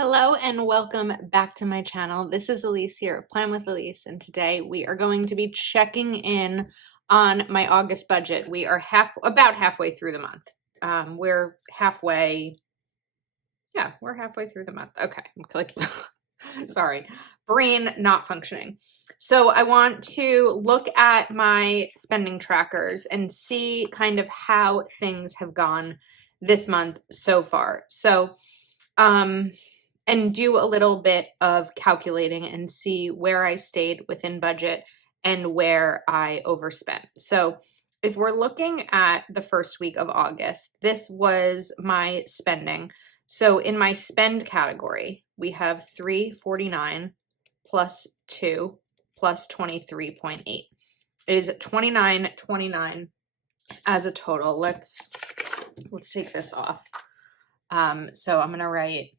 Hello and welcome back to my channel. This is Elise here of Plan with Elise, and today we are going to be checking in on my August budget. We are about halfway through the month. We're halfway, yeah, we're halfway through the month. Okay, I'm clicking. Sorry, brain not functioning. So I want to look at my spending trackers and see kind of how things have gone this month so far. And do a little bit of calculating and see where I stayed within budget and where I overspent. So if we're looking at the first week of August, this was my spending. So in my spend category, we have 349 plus 2 plus 23.8. It is 29.29 as a total. Let's take this off. So I'm going to write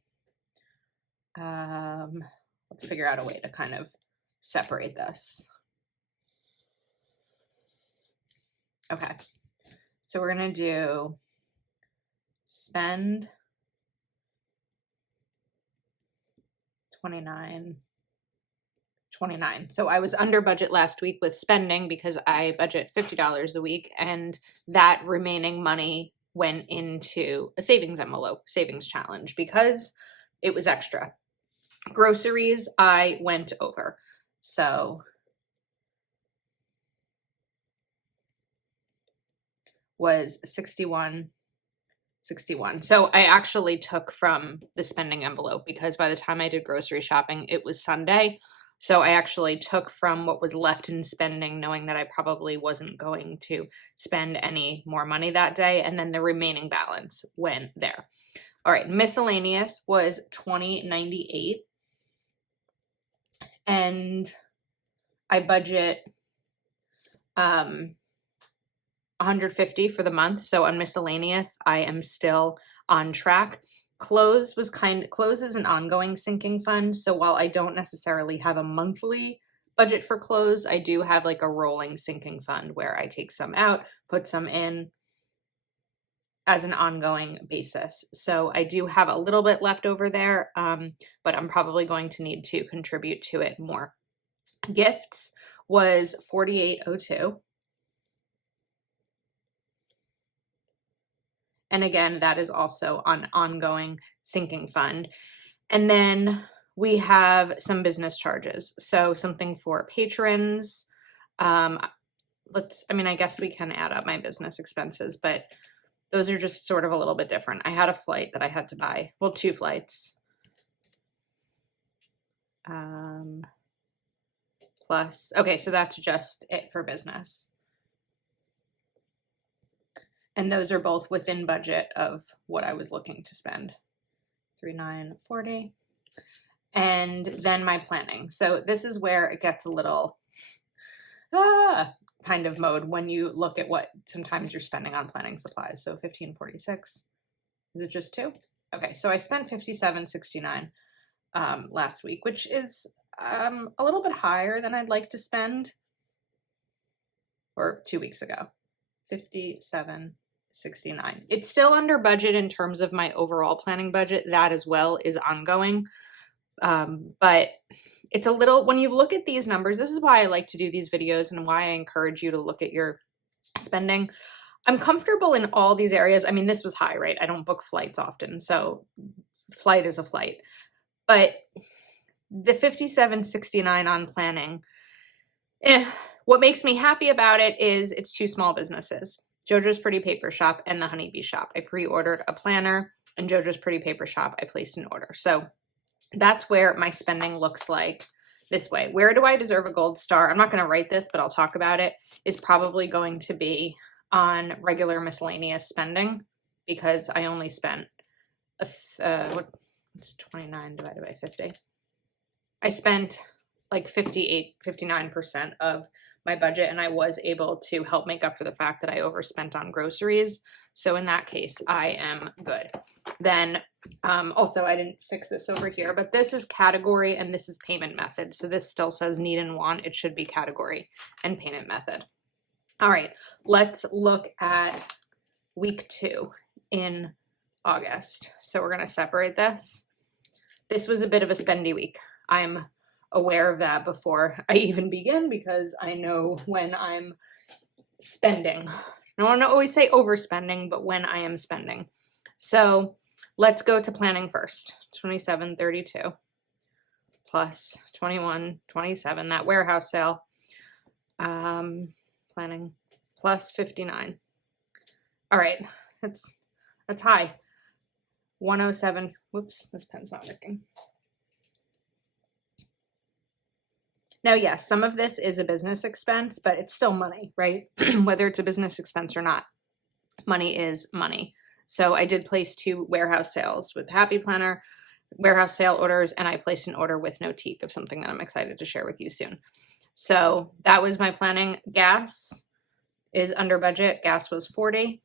let's figure out a way to kind of separate this. Okay, so we're gonna do spend 29. So I was under budget last week with spending because I budget $50 a week, and that remaining money went into a savings envelope, savings challenge, because it was extra. Groceries, I went over. So was 61. So I actually took from the spending envelope because by the time I did grocery shopping, it was Sunday. So I actually took from what was left in spending, knowing that I probably wasn't going to spend any more money that day. And then the remaining balance went there. All right, miscellaneous was $20.98. And I budget 150 for the month. So on miscellaneous, I am still on track. Clothes is an ongoing sinking fund. So while I don't necessarily have a monthly budget for clothes, I do have like a rolling sinking fund where I take some out, put some in as an ongoing basis. So I do have a little bit left over there, but I'm probably going to need to contribute to it more. Gifts was 48.02. And again, that is also an ongoing sinking fund. And then we have some business charges. So something for patrons. I guess we can add up my business expenses, but those are just sort of a little bit different. I had a flight that I had to buy. Well, 2 flights. Okay, so that's just it for business. And those are both within budget of what I was looking to spend. 39.40. And then my planning. So this is where it gets a little kind of mode when you look at what sometimes you're spending on planning supplies. So 15.46. Is it just 2? Okay, so I spent 57.69 last week, which is a little bit higher than I'd like to spend. Or 2 weeks ago. 57.69. It's still under budget in terms of my overall planning budget. That as well is ongoing. But it's a little, when you look at these numbers, this is why I like to do these videos and why I encourage you to look at your spending. I'm comfortable in all these areas. I mean, this was high, right? I don't book flights often, so flight is a flight. But the 57.69 on planning, what makes me happy about it is it's 2 small businesses, JoJo's Pretty Paper Shop and the Honeybee Shop. I pre-ordered a planner, and JoJo's Pretty Paper Shop, I placed an order. So that's where my spending looks like this way. Where do I deserve a gold star? I'm not going to write this, but I'll talk about it. Is probably going to be on regular miscellaneous spending, because I only spent what's 29 divided by 50? I spent like 59% of my budget, and I was able to help make up for the fact that I overspent on groceries. So in that case, I am good. Then also, I didn't fix this over here, but this is category and this is payment method. So this still says need and want. It should be category and payment method. All right, let's look at week 2 in August. So we're going to separate this. this was a bit of a spendy week. I'm aware of that before I even begin because I know when I'm spending. I don't want to always say overspending, but when I am spending. So let's go to planning first. 27.32 plus 21.27, that warehouse sale. Planning plus 59. All right, that's high. 107. Whoops, this pen's not working. Now, yes, some of this is a business expense, but it's still money, right? Whether it's a business expense or not, money is money. So I did place 2 warehouse sales with Happy Planner, warehouse sale orders, and I placed an order with Notique of something that I'm excited to share with you soon. So that was my planning. Gas is under budget. Gas was 40.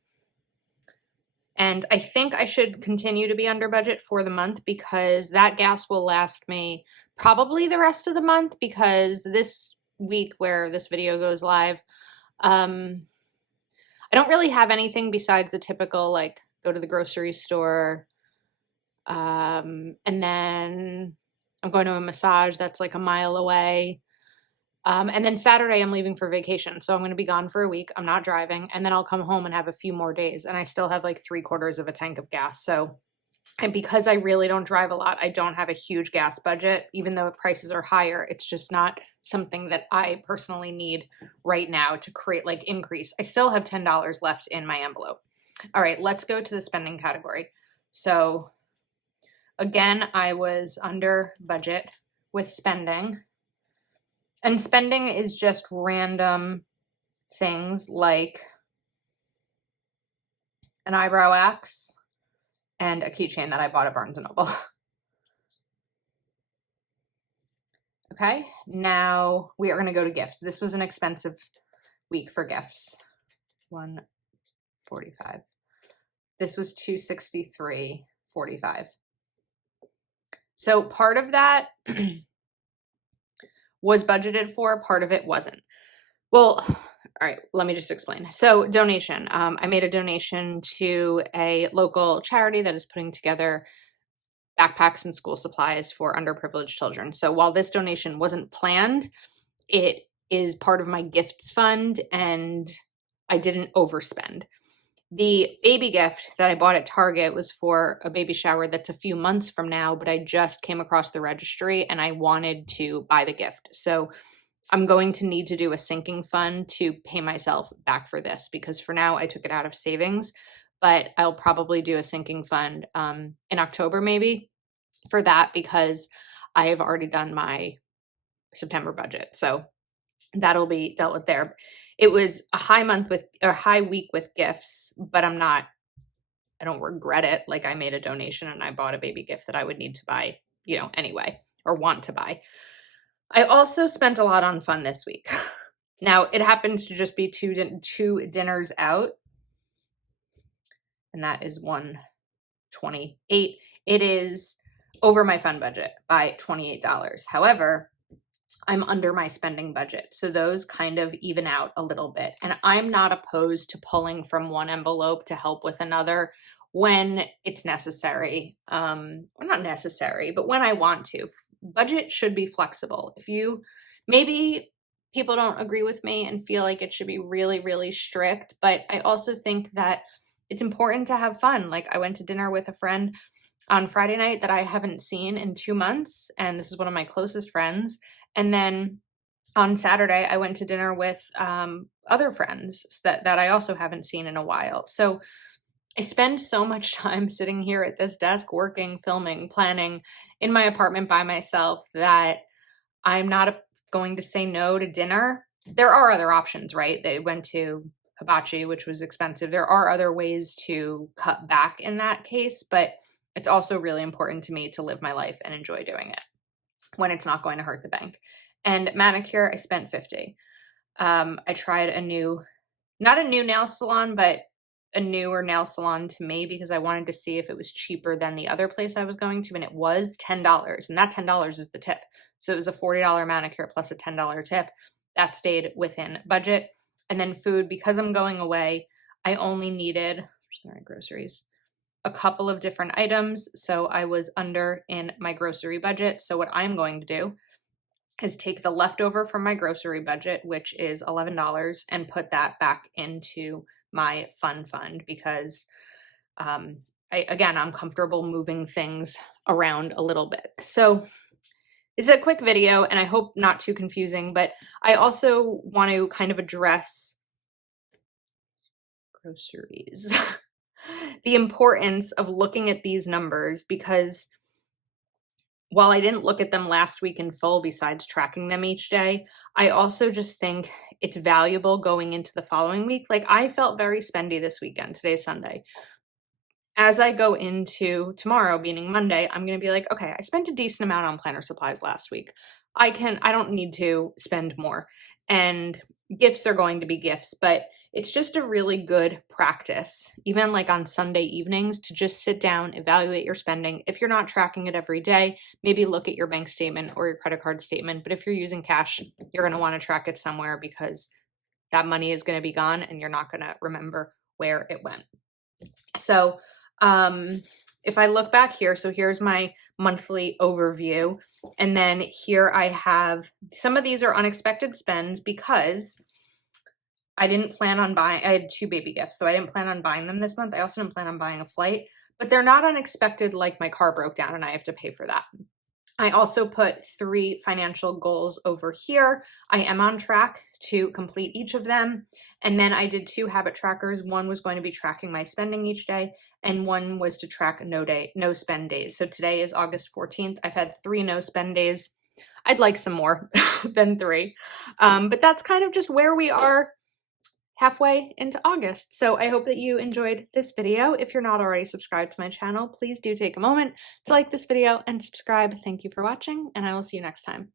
And I think I should continue to be under budget for the month because that gas will last me probably the rest of the month, because this week where this video goes live, I don't really have anything besides the typical, like, go to the grocery store, and then I'm going to a massage that's like a mile away. And then Saturday I'm leaving for vacation. So I'm going to be gone for a week. I'm not driving. And then I'll come home and have a few more days. And I still have like 3/4 of a tank of gas. So, and because I really don't drive a lot, I don't have a huge gas budget. Even though prices are higher, it's just not something that I personally need right now to create like increase. I still have $10 left in my envelope. All right, let's go to the spending category. So again, I was under budget with spending. And spending is just random things like an eyebrow wax and a keychain that I bought at Barnes & Noble. Okay, now we are going to go to gifts. This was an expensive week for gifts. 145. This was 263.45. So part of that was budgeted for, part of it wasn't. Well, all right, let me just explain. So donation. I made a donation to a local charity that is putting together backpacks and school supplies for underprivileged children. So while this donation wasn't planned, it is part of my gifts fund and I didn't overspend. The baby gift that I bought at Target was for a baby shower that's a few months from now, but I just came across the registry and I wanted to buy the gift. So I'm going to need to do a sinking fund to pay myself back for this, because for now I took it out of savings, but I'll probably do a sinking fund in October maybe for that, because I have already done my September budget. So that'll be dealt with there. It was a high week with gifts, but I don't regret it. Like, I made a donation and I bought a baby gift that I would need to buy, anyway, or want to buy. I also spent a lot on fun this week. Now, it happens to just be two dinners out, and that is $128. It is over my fun budget by $28. However, I'm under my spending budget. So those kind of even out a little bit. And I'm not opposed to pulling from one envelope to help with another when it's necessary. Or not necessary, but when I want to. Budget should be flexible. Maybe people don't agree with me and feel like it should be really, really strict, but I also think that it's important to have fun. Like, I went to dinner with a friend on Friday night that I haven't seen in 2 months, and this is one of my closest friends. And then on Saturday, I went to dinner with other friends that I also haven't seen in a while. So I spend so much time sitting here at this desk, working, filming, planning in my apartment by myself, that I'm not going to say no to dinner. There are other options, right? They went to hibachi, which was expensive. There are other ways to cut back in that case, but it's also really important to me to live my life and enjoy doing it when it's not going to hurt the bank. And manicure, I spent $50. I tried not a new nail salon, but a newer nail salon to me, because I wanted to see if it was cheaper than the other place I was going to, and it was $10. And that $10 is the tip. So it was a $40 manicure plus a $10 tip. That stayed within budget. And then food, because I'm going away, I only needed, groceries. a couple of different items, so I was under in my grocery budget. So what I'm going to do is take the leftover from my grocery budget, which is $11, and put that back into my fun fund because I'm comfortable moving things around a little bit. So it's a quick video and I hope not too confusing, but I also want to kind of address groceries, the importance of looking at these numbers, because while I didn't look at them last week in full, besides tracking them each day, I also just think it's valuable going into the following week. Like, I felt very spendy this weekend. Today's Sunday. As I go into tomorrow, meaning Monday, I'm going to be like, okay, I spent a decent amount on planner supplies last week. I don't need to spend more. And gifts are going to be gifts, but it's just a really good practice, even like on Sunday evenings, to just sit down, evaluate your spending. If you're not tracking it every day, maybe look at your bank statement or your credit card statement. But if you're using cash, you're going to want to track it somewhere, because that money is going to be gone and you're not going to remember where it went. So if I look back here, so here's my monthly overview. And then here I have, some of these are unexpected spends because I didn't plan on buying, I had 2 baby gifts, so I didn't plan on buying them this month. I also didn't plan on buying a flight, but they're not unexpected, like my car broke down and I have to pay for that. I also put 3 financial goals over here. I am on track to complete each of them. And then I did 2 habit trackers. One was going to be tracking my spending each day, and one was to track no spend days. So today is August 14th. I've had 3 no spend days. I'd like some more than 3. But that's kind of just where we are halfway into August. So I hope that you enjoyed this video. If you're not already subscribed to my channel, please do take a moment to like this video and subscribe. Thank you for watching, and I will see you next time.